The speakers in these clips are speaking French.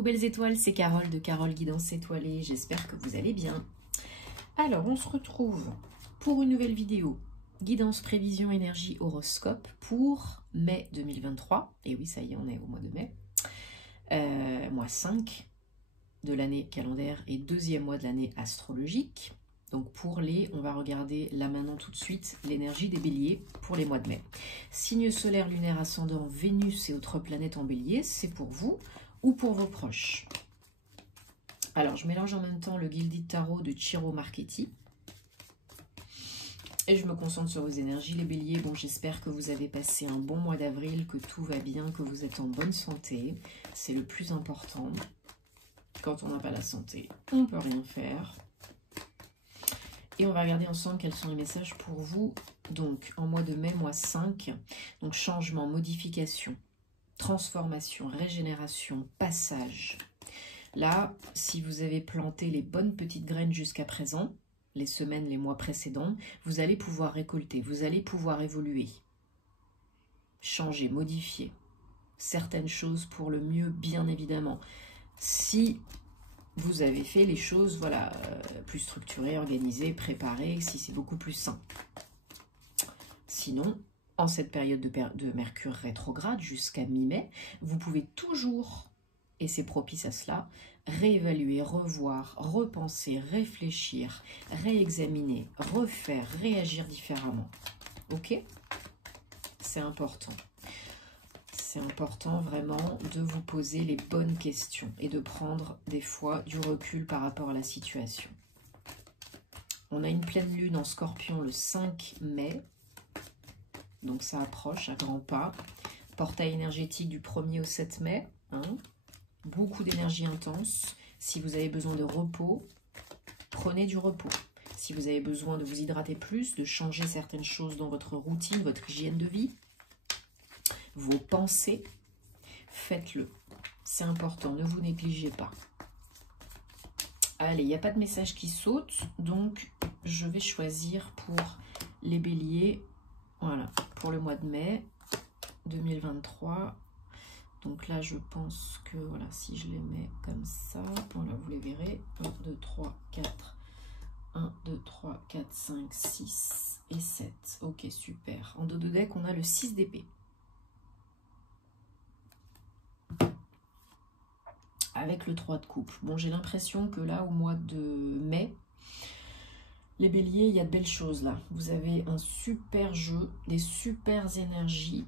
Coucou belles étoiles, c'est Carole de Carole Guidance Étoilée, j'espère que vous allez bien. Alors, on se retrouve pour une nouvelle vidéo, guidance, prévision, énergie, horoscope pour mai 2023. Et oui, ça y est, on est au mois de mai. Mois 5 de l'année calendaire et deuxième mois de l'année astrologique. Donc pour on va regarder là maintenant tout de suite l'énergie des béliers pour les mois de mai. Signe solaire, lunaire, ascendant, Vénus et autres planètes en bélier, c'est pour vous ou pour vos proches. Alors je mélange en même temps le Gilded Tarot de Ciro Marchetti. Et je me concentre sur vos énergies les béliers. Bon, j'espère que vous avez passé un bon mois d'avril, que tout va bien, que vous êtes en bonne santé. C'est le plus important. Quand on n'a pas la santé, on ne peut rien faire. Et on va regarder ensemble quels sont les messages pour vous. Donc, en mois de mai, mois 5, donc changement, modification, transformation, régénération, passage. Là, si vous avez planté les bonnes petites graines jusqu'à présent, les semaines, les mois précédents, vous allez pouvoir récolter, vous allez pouvoir évoluer, changer, modifier certaines choses pour le mieux, bien évidemment. Si vous avez fait les choses, voilà, plus structurées, organisées, préparées, si c'est beaucoup plus sain. Sinon, en cette période de Mercure rétrograde jusqu'à mi-mai, vous pouvez toujours, et c'est propice à cela, réévaluer, revoir, repenser, réfléchir, réexaminer, refaire, réagir différemment. Ok? C'est important. C'est important vraiment de vous poser les bonnes questions et de prendre des fois du recul par rapport à la situation. On a une pleine lune en Scorpion le 5 mai. Donc ça approche à grands pas. Portail énergétique du 1er au 7 mai. Hein. Beaucoup d'énergie intense. Si vous avez besoin de repos, prenez du repos. Si vous avez besoin de vous hydrater plus, de changer certaines choses dans votre routine, votre hygiène de vie, vos pensées, faites-le. C'est important, ne vous négligez pas. Allez, il n'y a pas de message qui saute, donc je vais choisir pour les béliers, voilà, pour le mois de mai 2023. Donc là, je pense que, voilà, si je les mets comme ça, voilà, vous les verrez, 1, 2, 3, 4, 1, 2, 3, 4, 5, 6 et 7. Ok, super. En dos de deck, on a le 6 d'épée. Avec le 3 de coupe. Bon, j'ai l'impression que là, au mois de mai, les béliers, il y a de belles choses là. Vous avez un super jeu, des super énergies.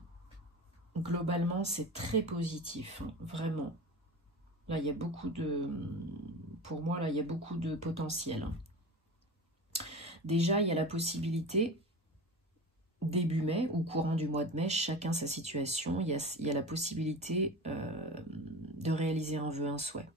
Globalement, c'est très positif, hein, vraiment. Là, il y a beaucoup de... Pour moi, là, il y a beaucoup de potentiel. Hein. Déjà, il y a la possibilité, début mai ou courant du mois de mai, chacun sa situation, il y a la possibilité de réaliser un vœu, un souhait.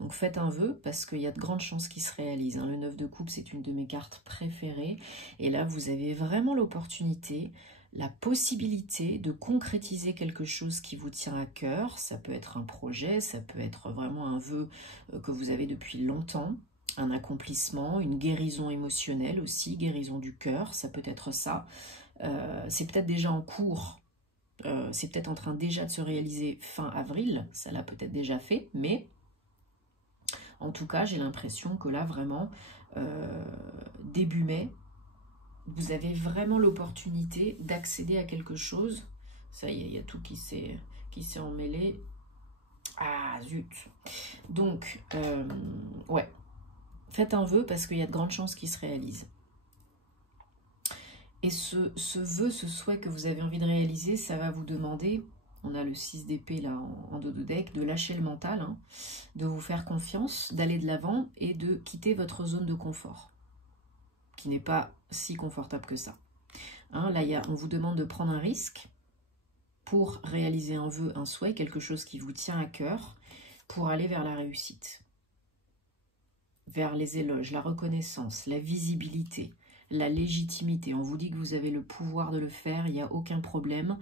Donc faites un vœu parce qu'il y a de grandes chances qu'il se réalise. Hein. Le 9 de coupe, c'est une de mes cartes préférées. Et là, vous avez vraiment l'opportunité, la possibilité de concrétiser quelque chose qui vous tient à cœur. Ça peut être un projet, ça peut être vraiment un vœu que vous avez depuis longtemps. Un accomplissement, une guérison émotionnelle aussi, guérison du cœur, ça peut être ça. C'est peut-être déjà en cours. C'est peut-être en train déjà de se réaliser fin avril, ça l'a peut-être déjà fait, mais en tout cas, j'ai l'impression que là, vraiment, début mai, vous avez vraiment l'opportunité d'accéder à quelque chose. Ça y est, il y a tout qui s'est emmêlé. Ah, zut. Donc, ouais, faites un vœu parce qu'il y a de grandes chances qu'il se réalise. Et ce vœu, ce souhait que vous avez envie de réaliser, ça va vous demander, on a le 6 d'épée là en dos de deck, de lâcher le mental, hein, de vous faire confiance, d'aller de l'avant et de quitter votre zone de confort, qui n'est pas si confortable que ça. Hein, là, on vous demande de prendre un risque pour réaliser un vœu, un souhait, quelque chose qui vous tient à cœur, pour aller vers la réussite, vers les éloges, la reconnaissance, la visibilité, la légitimité. On vous dit que vous avez le pouvoir de le faire, il n'y a aucun problème.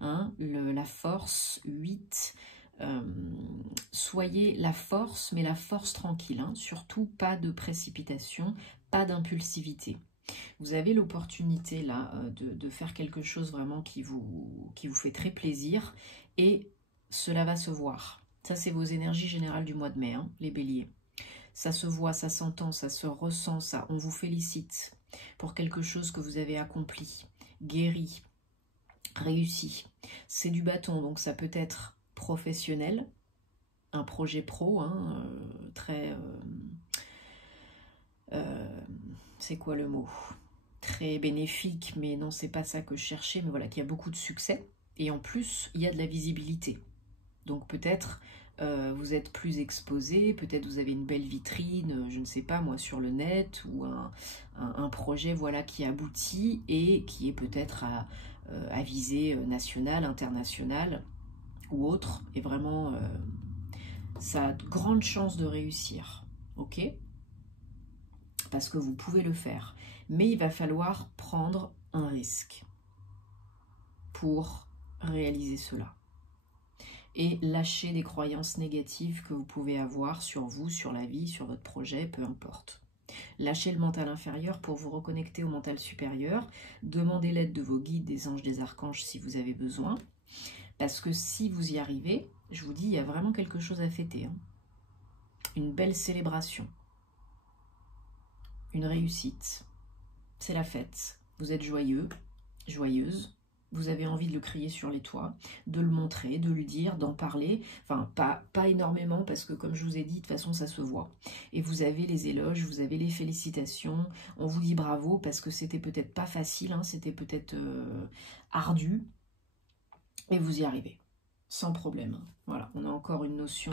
Hein, la force, 8. Soyez la force, mais la force tranquille. Hein, surtout pas de précipitation, pas d'impulsivité. Vous avez l'opportunité là de faire quelque chose vraiment qui vous fait très plaisir et cela va se voir. Ça, c'est vos énergies générales du mois de mai, hein, les béliers. Ça se voit, ça s'entend, ça se ressent, ça. On vous félicite pour quelque chose que vous avez accompli, guéri, réussi. C'est du bâton, donc ça peut être professionnel, un projet pro, hein, très... c'est quoi le mot? Très bénéfique, mais non, c'est pas ça que je cherchais, mais voilà, qu'il y a beaucoup de succès. Et en plus, il y a de la visibilité. Donc peut-être vous êtes plus exposé, peut-être vous avez une belle vitrine, je ne sais pas moi, sur le net, ou un projet voilà, qui aboutit et qui est peut-être à visée nationale, internationale ou autre, et vraiment ça a de grandes chances de réussir, ok? Parce que vous pouvez le faire, mais il va falloir prendre un risque pour réaliser cela. Et lâcher des croyances négatives que vous pouvez avoir sur vous, sur la vie, sur votre projet, peu importe. Lâchez le mental inférieur pour vous reconnecter au mental supérieur. Demandez l'aide de vos guides, des anges, des archanges si vous avez besoin. Parce que si vous y arrivez, je vous dis, il y a vraiment quelque chose à fêter. Hein. Une belle célébration. Une réussite. C'est la fête. Vous êtes joyeux, joyeuse. Vous avez envie de le crier sur les toits, de le montrer, de lui dire, d'en parler. Enfin, pas énormément parce que comme je vous ai dit, de toute façon, ça se voit. Et vous avez les éloges, vous avez les félicitations. On vous dit bravo parce que c'était peut-être pas facile, hein, c'était peut-être ardu. Et vous y arrivez, sans problème. Voilà, on a encore une notion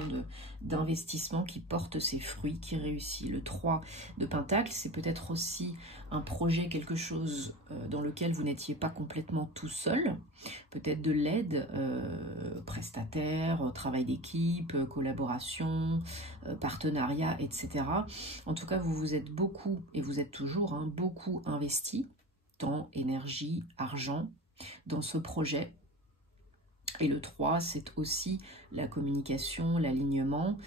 d'investissement qui porte ses fruits, qui réussit. Le 3 de Pentacle, c'est peut-être aussi un projet, quelque chose dans lequel vous n'étiez pas complètement tout seul. Peut-être de l'aide, prestataire, travail d'équipe, collaboration, partenariat, etc. En tout cas, vous vous êtes beaucoup, et vous êtes toujours, hein, beaucoup investi, temps, énergie, argent, dans ce projet. Et le 3, c'est aussi la communication, l'alignement,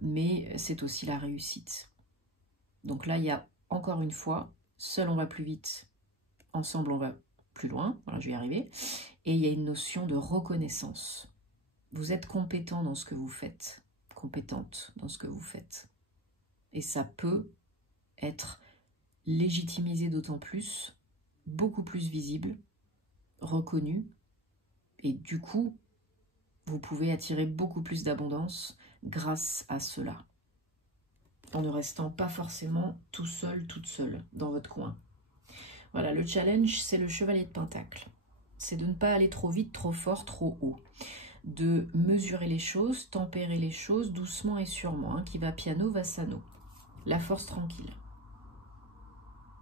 mais c'est aussi la réussite. Donc là, il y a encore une fois, seul on va plus vite, ensemble on va plus loin, voilà, je vais y arriver. Et il y a une notion de reconnaissance. Vous êtes compétent dans ce que vous faites, compétente dans ce que vous faites. Et ça peut être légitimisé d'autant plus, beaucoup plus visible, reconnu. Et du coup, vous pouvez attirer beaucoup plus d'abondance grâce à cela. En ne restant pas forcément tout seul, toute seule, dans votre coin. Voilà, le challenge, c'est le chevalier de Pentacle. C'est de ne pas aller trop vite, trop fort, trop haut. De mesurer les choses, tempérer les choses doucement et sûrement. Hein, qui va piano, va sano. La force tranquille.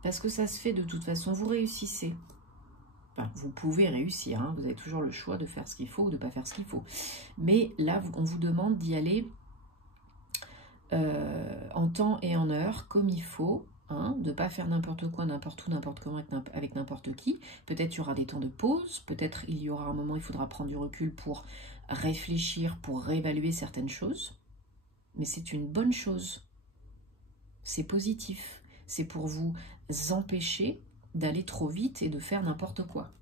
Parce que ça se fait de toute façon, vous réussissez. Enfin, vous pouvez réussir, hein, vous avez toujours le choix de faire ce qu'il faut ou de ne pas faire ce qu'il faut. Mais là, on vous demande d'y aller en temps et en heure, comme il faut, hein, de ne pas faire n'importe quoi, n'importe où, n'importe comment, avec n'importe qui. Peut-être il y aura des temps de pause, peut-être il y aura un moment où il faudra prendre du recul pour réfléchir, pour réévaluer certaines choses. Mais c'est une bonne chose. C'est positif. C'est pour vous empêcher d'aller trop vite et de faire n'importe quoi.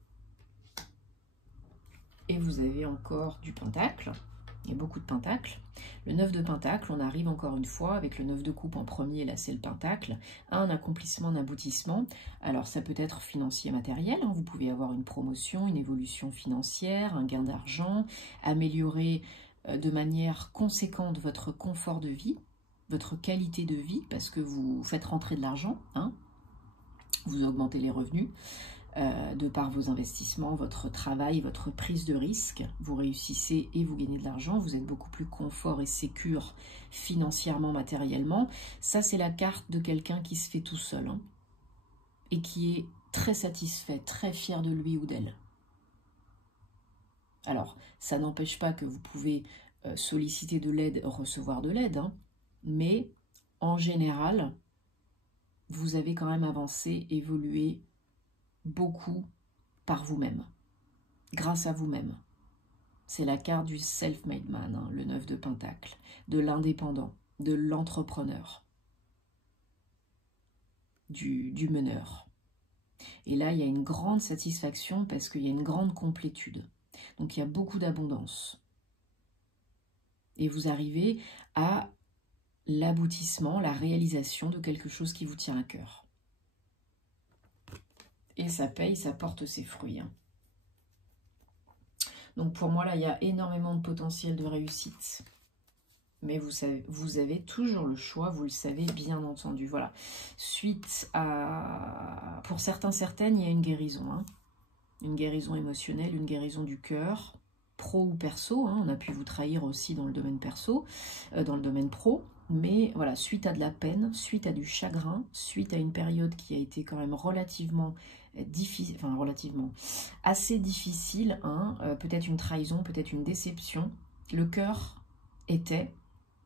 Et vous avez encore du pentacle, il y a beaucoup de pentacles. Le 9 de pentacle, on arrive encore une fois avec le 9 de coupe en premier, là c'est le pentacle, un accomplissement, un aboutissement. Alors ça peut être financier, matériel, hein, vous pouvez avoir une promotion, une évolution financière, un gain d'argent, améliorer de manière conséquente votre confort de vie, votre qualité de vie, parce que vous faites rentrer de l'argent, hein, vous augmentez les revenus de par vos investissements, votre travail, votre prise de risque. Vous réussissez et vous gagnez de l'argent. Vous êtes beaucoup plus confort et sécure financièrement, matériellement. Ça, c'est la carte de quelqu'un qui se fait tout seul hein, et qui est très satisfait, très fier de lui ou d'elle. Alors, ça n'empêche pas que vous pouvez solliciter de l'aide, recevoir de l'aide, hein, mais en général, vous avez quand même avancé, évolué beaucoup par vous-même, grâce à vous-même. C'est la carte du self-made man, hein, le 9 de pentacle, de l'indépendant, de l'entrepreneur, du meneur. Et là, il y a une grande satisfaction parce qu'il y a une grande complétude. Donc, il y a beaucoup d'abondance. Et vous arrivez à l'aboutissement, la réalisation de quelque chose qui vous tient à cœur. Et ça paye, ça porte ses fruits. Hein. Donc pour moi, là, il y a énormément de potentiel de réussite. Mais vous savez, vous avez toujours le choix, vous le savez bien entendu. Voilà. Suite à... Pour certains, certaines, il y a une guérison. Hein. Une guérison émotionnelle, une guérison du cœur, pro ou perso. Hein. On a pu vous trahir aussi dans le domaine perso, dans le domaine pro. Mais voilà, suite à de la peine, suite à du chagrin, suite à une période qui a été quand même relativement difficile, enfin relativement assez difficile, hein, peut-être une trahison, peut-être une déception, le cœur était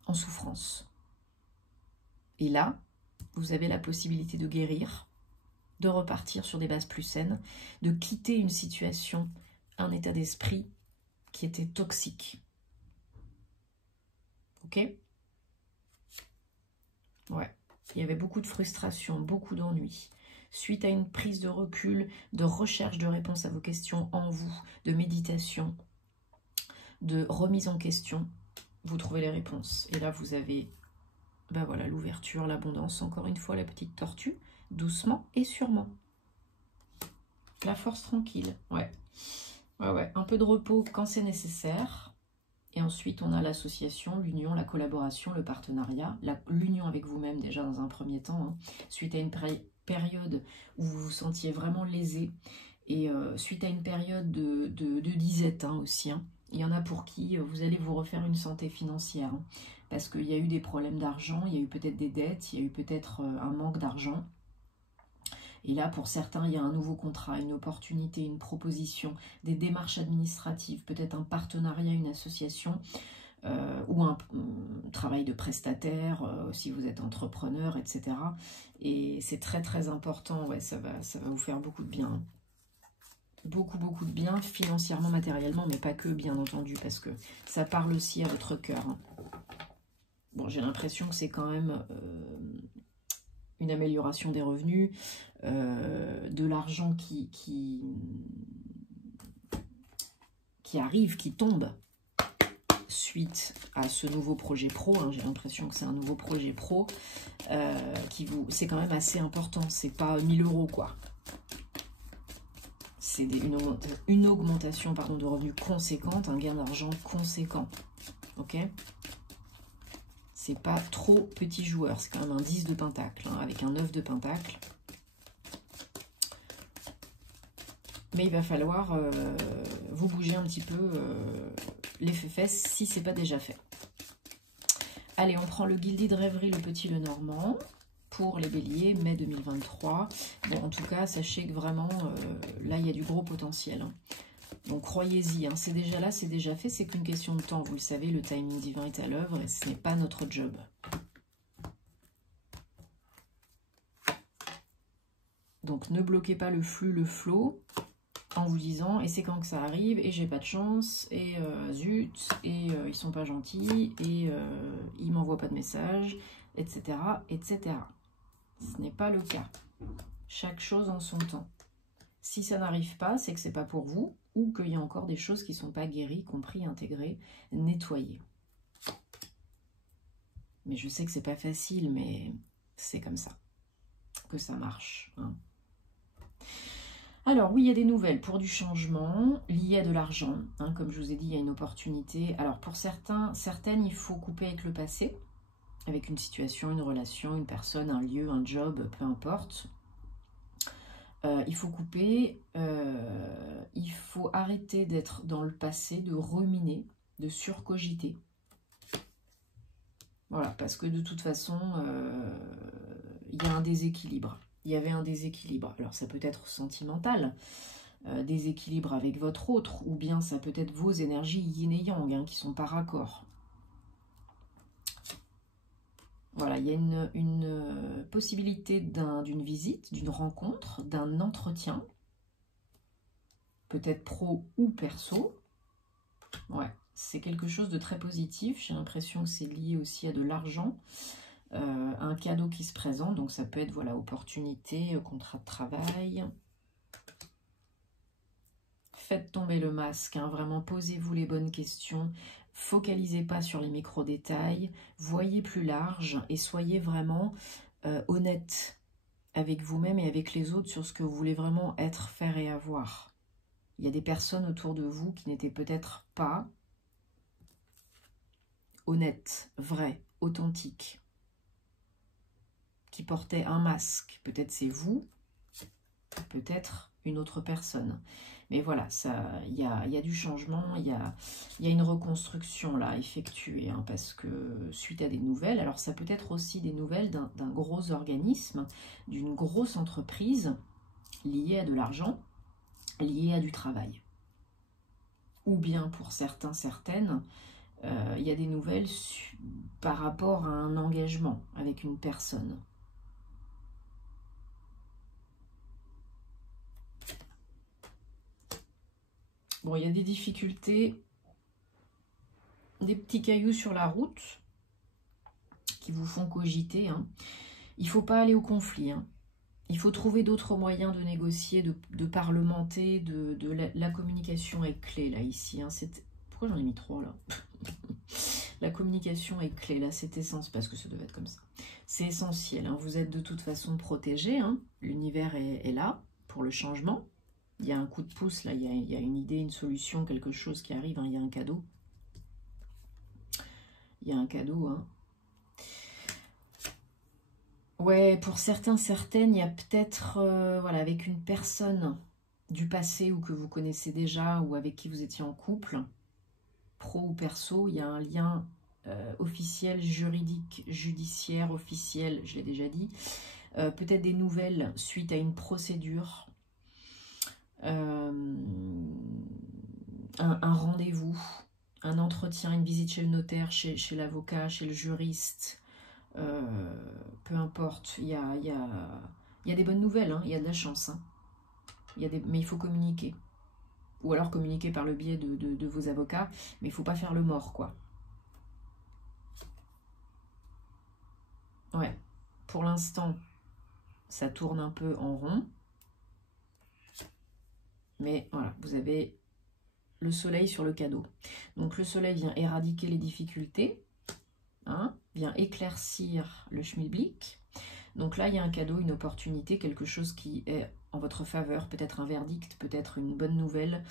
en souffrance. Et là, vous avez la possibilité de guérir, de repartir sur des bases plus saines, de quitter une situation, un état d'esprit qui était toxique. Ok ? Ouais, il y avait beaucoup de frustration, beaucoup d'ennui. Suite à une prise de recul, de recherche de réponses à vos questions en vous, de méditation, de remise en question, vous trouvez les réponses. Et là, vous avez ben voilà, l'ouverture, l'abondance, encore une fois, la petite tortue, doucement et sûrement. La force tranquille, ouais. Ouais, un peu de repos quand c'est nécessaire. Et ensuite, on a l'association, l'union, la collaboration, le partenariat, l'union avec vous-même déjà dans un premier temps, hein, suite à une période où vous vous sentiez vraiment lésé, et suite à une période de disette hein, aussi. Hein. Il y en a pour qui vous allez vous refaire une santé financière, hein, parce qu'il y a eu des problèmes d'argent, il y a eu peut-être des dettes, il y a eu peut-être un manque d'argent. Et là, pour certains, il y a un nouveau contrat, une opportunité, une proposition, des démarches administratives, peut-être un partenariat, une association ou un travail de prestataire, si vous êtes entrepreneur, etc. Et c'est très très important, ouais, ça va vous faire beaucoup de bien. Beaucoup de bien, financièrement, matériellement, mais pas que, bien entendu, parce que ça parle aussi à votre cœur. Hein. Bon, j'ai l'impression que c'est quand même... une amélioration des revenus, de l'argent qui arrive, qui tombe suite à ce nouveau projet pro. Hein, j'ai l'impression que c'est un nouveau projet pro c'est quand même assez important. C'est pas 1000 € quoi. C'est une augmentation pardon, de revenus conséquente, un gain d'argent conséquent. Ok ? C'est pas trop petit joueur, c'est quand même un 10 de pentacle, hein, avec un 9 de pentacle. Mais il va falloir vous bouger un petit peu les fesses si ce n'est pas déjà fait. Allez, on prend le Guildé de Rêverie, le Petit Le Normand, pour les béliers, mai 2023. Bon, en tout cas, sachez que vraiment, là, il y a du gros potentiel. Hein. Donc, croyez-y, hein, c'est déjà là, c'est déjà fait, c'est qu'une question de temps. Vous le savez, le timing divin est à l'œuvre et ce n'est pas notre job. Donc, ne bloquez pas le flux, le flow, en vous disant, et c'est quand que ça arrive, et j'ai pas de chance, et zut, et ils sont pas gentils, et ils m'envoient pas de message, etc., etc. Ce n'est pas le cas. Chaque chose en son temps. Si ça n'arrive pas, c'est que c'est pas pour vous, ou qu'il y a encore des choses qui ne sont pas guéries, compris, intégrées, nettoyées. Mais je sais que c'est pas facile, mais c'est comme ça que ça marche. Hein. Alors oui, il y a des nouvelles pour du changement, lié à de l'argent. Hein, comme je vous ai dit, il y a une opportunité. Alors pour certaines, il faut couper avec le passé, avec une situation, une relation, une personne, un lieu, un job, peu importe. Il faut couper, il faut arrêter d'être dans le passé, de ruminer, de surcogiter. Voilà, parce que de toute façon, il y a un déséquilibre. Il y avait un déséquilibre. Alors ça peut être sentimental, déséquilibre avec votre autre, ou bien ça peut être vos énergies yin et yang hein, qui sont par raccord. Voilà, il y a une possibilité d'une visite, d'une rencontre, d'un entretien, peut-être pro ou perso. Ouais, c'est quelque chose de très positif. J'ai l'impression que c'est lié aussi à de l'argent, un cadeau qui se présente. Donc ça peut être, voilà, opportunité, contrat de travail. Faites tomber le masque, hein, vraiment posez-vous les bonnes questions. focalisez pas sur les micro-détails, voyez plus large et soyez vraiment honnête avec vous-même et avec les autres sur ce que vous voulez vraiment être, faire et avoir. Il y a des personnes autour de vous qui n'étaient peut-être pas honnêtes, vraies, authentiques, qui portaient un masque. Peut-être c'est vous, peut-être une autre personne. Mais voilà, il y a du changement, il y a une reconstruction là effectuée, hein, parce que suite à des nouvelles, alors ça peut être aussi des nouvelles d'un gros organisme, d'une grosse entreprise liée à de l'argent, liée à du travail. Ou bien pour certains, certaines, il y a des nouvelles par rapport à un engagement avec une personne. Bon, il y a des difficultés, des petits cailloux sur la route qui vous font cogiter. Hein. Il ne faut pas aller au conflit. Hein. Il faut trouver d'autres moyens de négocier, de parlementer, la communication est clé là, ici. Hein. Pourquoi j'en ai mis 3 là? La communication est clé là, c'est essentiel, parce que ça devait être comme ça. C'est essentiel, hein. Vous êtes de toute façon protégé, hein. L'univers est là pour le changement. Il y a un coup de pouce, là, il y a une idée, une solution, quelque chose qui arrive, hein. Il y a un cadeau. Il y a un cadeau, hein. Ouais, pour certains, certaines, il y a peut-être, voilà, avec une personne du passé ou que vous connaissez déjà ou avec qui vous étiez en couple, pro ou perso, il y a un lien officiel, juridique, judiciaire, officiel, je l'ai déjà dit. Peut-être des nouvelles suite à une procédure. Un rendez-vous, un entretien, une visite chez le notaire, chez l'avocat, chez le juriste, peu importe, il y a des bonnes nouvelles, hein, il y a de la chance, hein. Mais il faut communiquer, ou alors communiquer par le biais de vos avocats, mais il ne faut pas faire le mort, quoi. Ouais, pour l'instant, ça tourne un peu en rond. Mais voilà, vous avez le soleil sur le cadeau. Donc le soleil vient éradiquer les difficultés, hein, vient éclaircir le schmilblick. Donc là, il y a un cadeau, une opportunité, quelque chose qui est en votre faveur, peut-être un verdict, peut-être une bonne nouvelle,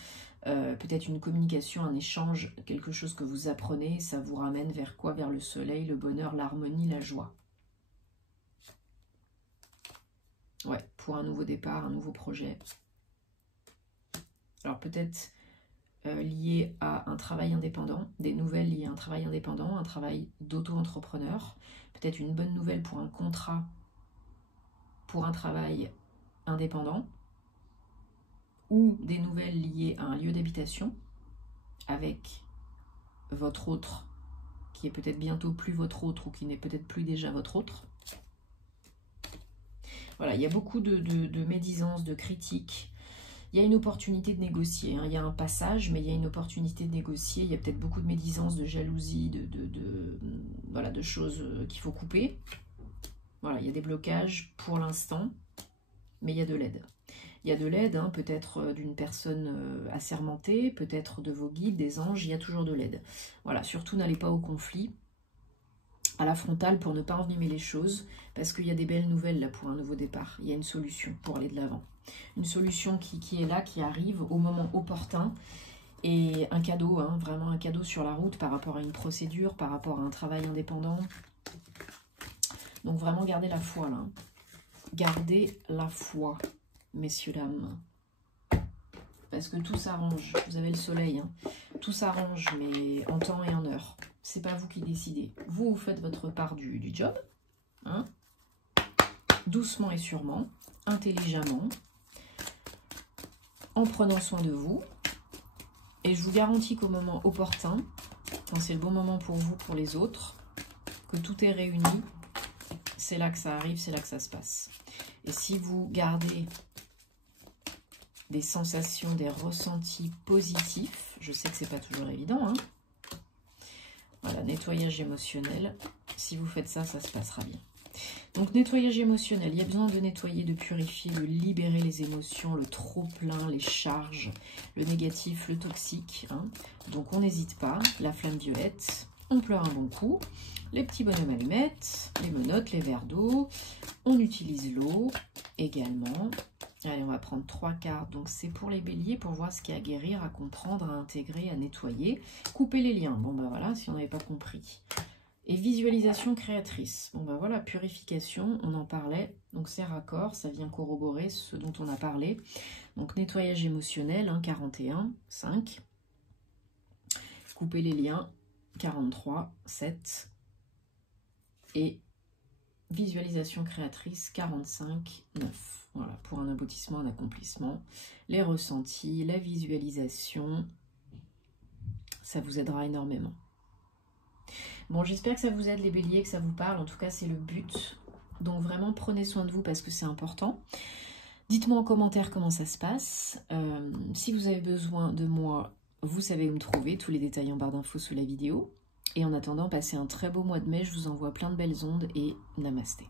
peut-être une communication, un échange, quelque chose que vous apprenez, ça vous ramène vers quoi? Vers le soleil, le bonheur, l'harmonie, la joie. Ouais, pour un nouveau départ, un nouveau projet. Alors peut-être lié à un travail indépendant, des nouvelles liées à un travail indépendant, un travail d'auto-entrepreneur, peut-être une bonne nouvelle pour un contrat, pour un travail indépendant, ou des nouvelles liées à un lieu d'habitation avec votre autre, qui est peut-être bientôt plus votre autre, ou qui n'est peut-être plus déjà votre autre. Voilà, il y a beaucoup de médisances, de critiques. Il y a une opportunité de négocier, hein. Il y a un passage, mais il y a une opportunité de négocier. Il y a peut-être beaucoup de médisance, de jalousie, voilà, de choses qu'il faut couper. Voilà, il y a des blocages pour l'instant, mais il y a de l'aide. Il y a de l'aide, hein, peut-être d'une personne assermentée, peut-être de vos guides, des anges, il y a toujours de l'aide. Voilà, surtout n'allez pas au conflit, à la frontale, pour ne pas envenimer les choses, parce qu'il y a des belles nouvelles là pour un nouveau départ. Il y a une solution pour aller de l'avant. Une solution qui est là, qui arrive au moment opportun, et un cadeau, hein, vraiment un cadeau sur la route par rapport à une procédure, par rapport à un travail indépendant. Donc vraiment gardez la foi là. Gardez la foi, messieurs, dames. Parce que tout s'arrange. Vous avez le soleil, hein. Tout s'arrange, mais en temps et en heure. C'est pas vous qui décidez. Vous faites votre part du job, hein, doucement et sûrement, intelligemment, en prenant soin de vous. Et je vous garantis qu'au moment opportun, quand c'est le bon moment pour vous, pour les autres, que tout est réuni, c'est là que ça arrive, c'est là que ça se passe. Et si vous gardez des sensations, des ressentis positifs, je sais que c'est pas toujours évident, hein. Voilà, nettoyage émotionnel. Si vous faites ça, ça se passera bien. Donc nettoyage émotionnel, il y a besoin de nettoyer, de purifier, de libérer les émotions, le trop-plein, les charges, le négatif, le toxique. Hein. Donc on n'hésite pas, la flamme violette, on pleure un bon coup, les petits bonhommes allumettes, les menottes, les verres d'eau, on utilise l'eau également. Allez, on va prendre 3 cartes, donc c'est pour les béliers, pour voir ce qu'il y a à guérir, à comprendre, à intégrer, à nettoyer. Couper les liens, bon ben voilà, si on n'avait pas compris. Et visualisation créatrice. Bon ben voilà, purification, on en parlait. Donc c'est raccord, ça vient corroborer ce dont on a parlé. Donc nettoyage émotionnel, hein, 41, 5. Couper les liens, 43, 7. Et visualisation créatrice, 45, 9. Voilà, pour un aboutissement, un accomplissement. Les ressentis, la visualisation, ça vous aidera énormément. Bon, j'espère que ça vous aide les béliers, que ça vous parle. En tout cas, c'est le but. Donc vraiment, prenez soin de vous parce que c'est important. Dites-moi en commentaire comment ça se passe. Si vous avez besoin de moi, vous savez où me trouver. Tous les détails en barre d'infos sous la vidéo. Et en attendant, passez un très beau mois de mai. Je vous envoie plein de belles ondes et namasté.